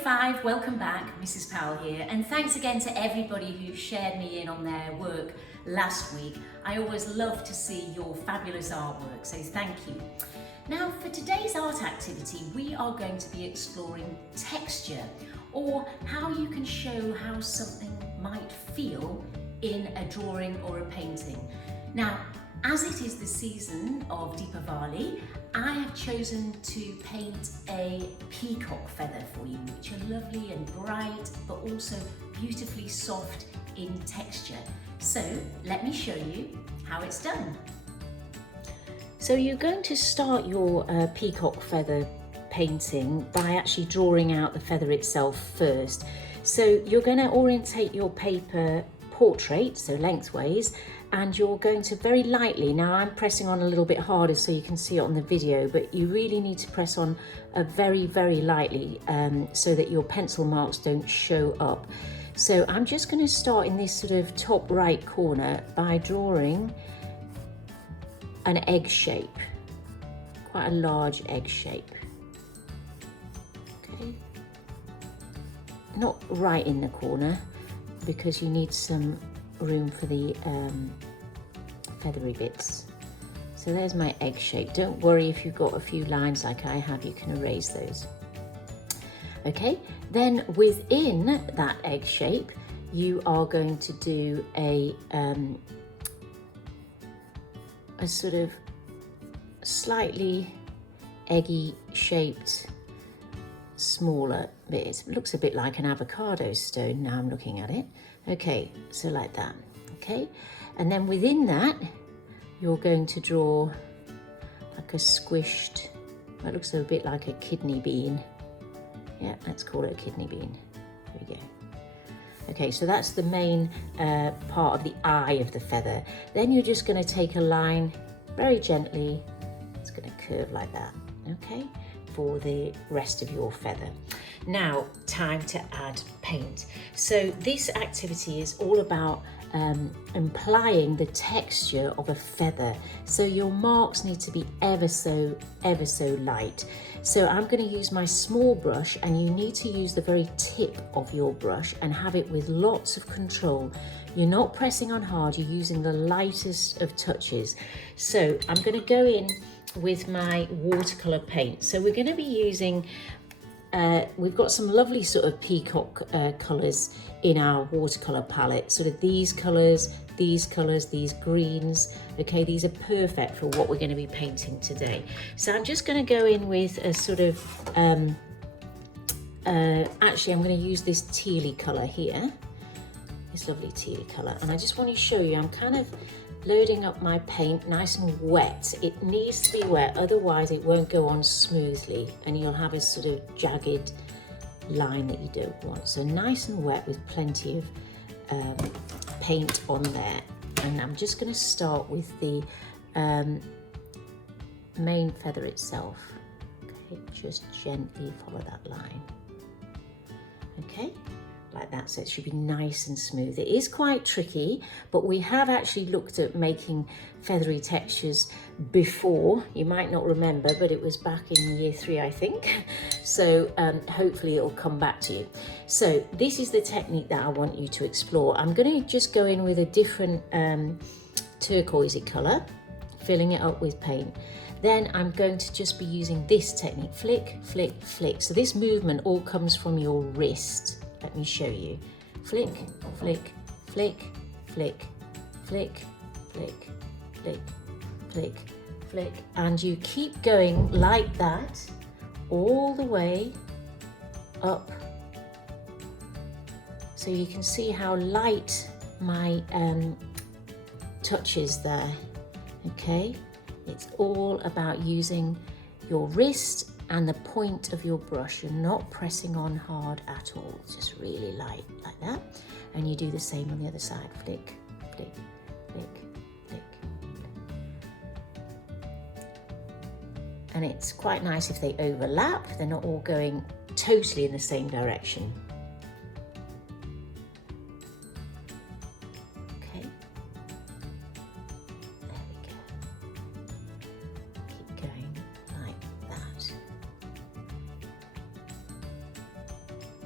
5, welcome back, Mrs. Powell here, and thanks again to everybody who shared me in on their work last week. I always love to see your fabulous artwork, so thank you. Now for today's art activity, we are going to be exploring texture, or how you can show how something might feel in a drawing or a painting. Now, as it is the season of Deepavali, I have chosen to paint a peacock feather for you, which are lovely and bright, but also beautifully soft in texture. So let me show you how it's done. So you're going to start your peacock feather painting by actually drawing out the feather itself first. So you're going to orientate your paper portrait, so lengthways, and you're going to very lightly, now I'm pressing on a little bit harder so you can see it on the video, but you really need to press on very, very lightly so that your pencil marks don't show up. So I'm just going to start in this sort of top right corner by drawing an egg shape, quite a large egg shape. Okay, not right in the corner because you need some room for the feathery bits. So there's my egg shape. Don't worry if you've got a few lines like I have, you can erase those. Okay, then within that egg shape, you are going to do a sort of slightly eggy shaped smaller bit. It looks a bit like an avocado stone now I'm looking at it. Okay, so like that. Okay, and then within that you're going to draw like a squished, that looks a bit like a kidney bean. Yeah, let's call it a kidney bean. There we go. Okay, so that's the main part of the eye of the feather. Then you're just going to take a line very gently, it's going to curve like that, okay, for the rest of your feather. Now, time to add paint. So this activity is all about implying the texture of a feather. So your marks need to be ever so light. So I'm going to use my small brush, and you need to use the very tip of your brush and have it with lots of control. You're not pressing on hard, you're using the lightest of touches. So I'm going to go in with my watercolor paint. So we're going to be using we've got some lovely sort of peacock colors in our watercolor palette, sort of these colors, these greens. Okay, these are perfect for what we're going to be painting today. So I'm just going to go in with a sort of actually I'm going to use this tealy color here, this lovely tealy color, and I just want to show you I'm kind of loading up my paint nice and wet. It needs to be wet, otherwise it won't go on smoothly and you'll have a sort of jagged line that you don't want. So nice and wet with plenty of paint on there. And I'm just going to start with the main feather itself. Okay, just gently follow that line. Okay, like that, so it should be nice and smooth. It is quite tricky, but we have actually looked at making feathery textures before. You might not remember, but it was back in year 3, I think. So hopefully it'll come back to you. So this is the technique that I want you to explore. I'm going to just go in with a different turquoisey color, filling it up with paint. Then I'm going to just be using this technique, flick, flick, flick. So this movement all comes from your wrist. Let me show you. Flick, flick, flick, flick, flick, flick, flick, flick, flick. And you keep going like that all the way up. So you can see how light my touch is there. Okay, it's all about using your wrist and the point of your brush. You're not pressing on hard at all, it's just really light like that. And you do the same on the other side. Flick, flick, flick, flick, flick. And it's quite nice if they overlap, they're not all going totally in the same direction. Okay, there we go. Keep going like that.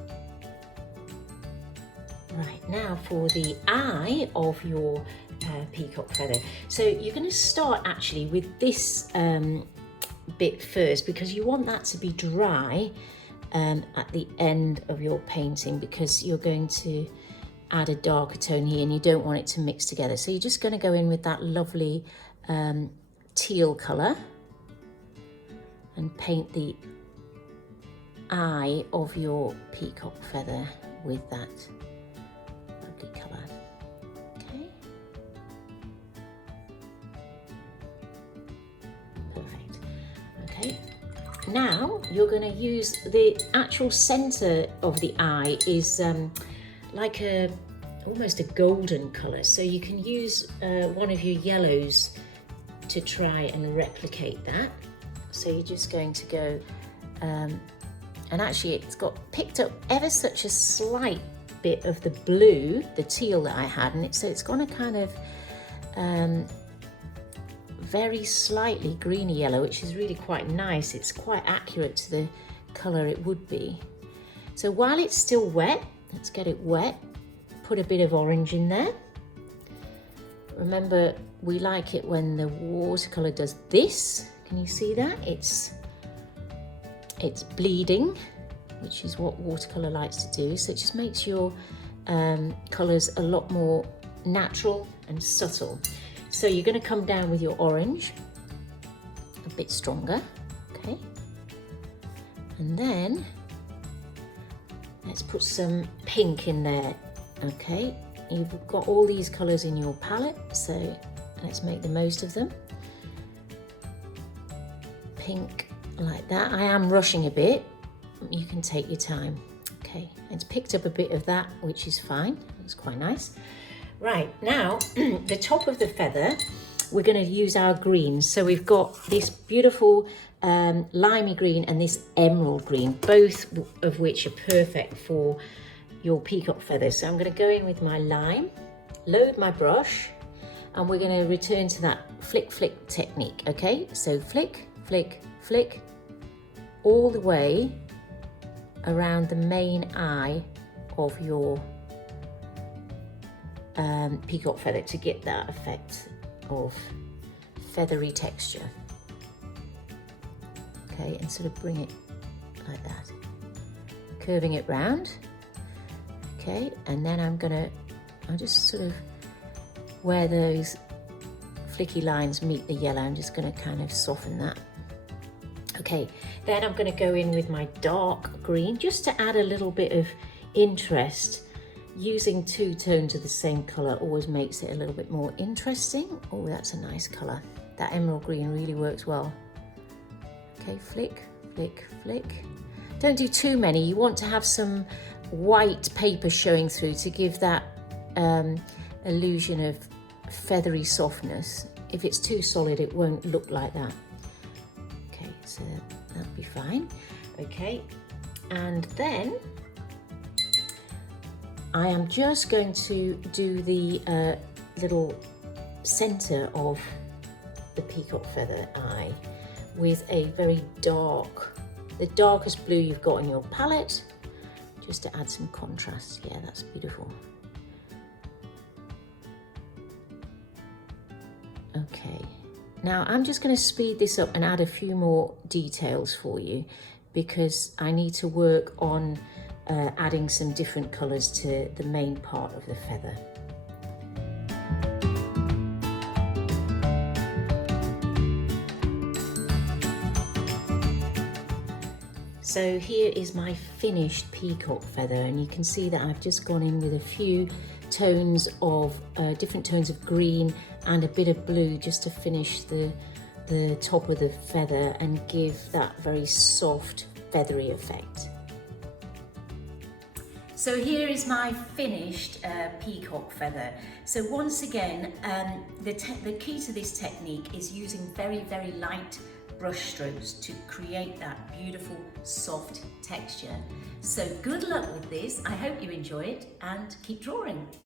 Right, now for the eye of your peacock feather. So you're going to start actually with this bit first, because you want that to be dry at the end of your painting, because you're going to add a darker tone here and you don't want it to mix together. So you're just going to go in with that lovely teal colour and paint the eye of your peacock feather with that lovely colour. Okay. Perfect. Okay. Now you're going to use the actual centre of the eye is like almost a golden colour. So you can use one of your yellows to try and replicate that. So you're just going to go, and actually it's got picked up ever such a slight bit of the blue, the teal that I had, and so it's gone a kind of very slightly greeny yellow, which is really quite nice. It's quite accurate to the colour it would be. So while it's still wet, let's get it wet, put a bit of orange in there. Remember, we like it when the watercolour does this. Can you see that? It's bleeding, which is what watercolour likes to do. So it just makes your colours a lot more natural and subtle. So you're going to come down with your orange, a bit stronger, okay? And then let's put some pink in there, okay? You've got all these colours in your palette, so let's make the most of them. Pink like that. I am rushing a bit. You can take your time. Okay, it's picked up a bit of that, which is fine. It's quite nice. Right, now the top of the feather, we're going to use our greens. So we've got this beautiful limey green and this emerald green, both of which are perfect for your peacock feather. So I'm going to go in with my lime, load my brush, and we're going to return to that flick flick technique. Okay, so flick flick flick all the way around the main eye of your peacock feather to get that effect of feathery texture. Okay, and sort of bring it like that, curving it round. Okay, and then I'll just sort of, where those flicky lines meet the yellow, I'm just going to kind of soften that. Okay, then I'm going to go in with my dark green just to add a little bit of interest. Using two tones of the same colour always makes it a little bit more interesting. Oh, that's a nice colour. That emerald green really works well. Okay, flick, flick, flick. Don't do too many. You want to have some white paper showing through to give that illusion of feathery softness. If it's too solid, it won't look like that. Okay, so that'll be fine. Okay, and then I am just going to do the little centre of the peacock feather eye with a very dark, the darkest blue you've got in your palette, just to add some contrast. Yeah, that's beautiful. Okay, now I'm just going to speed this up and add a few more details for you, because I need to work on adding some different colours to the main part of the feather. So here is my finished peacock feather, and you can see that I've just gone in with a few tones of different tones of green and a bit of blue just to finish the top of the feather and give that very soft feathery effect. So here is my finished peacock feather. So once again, the key to this technique is using very, very light brush strokes to create that beautiful soft texture. So good luck with this. I hope you enjoy it and keep drawing.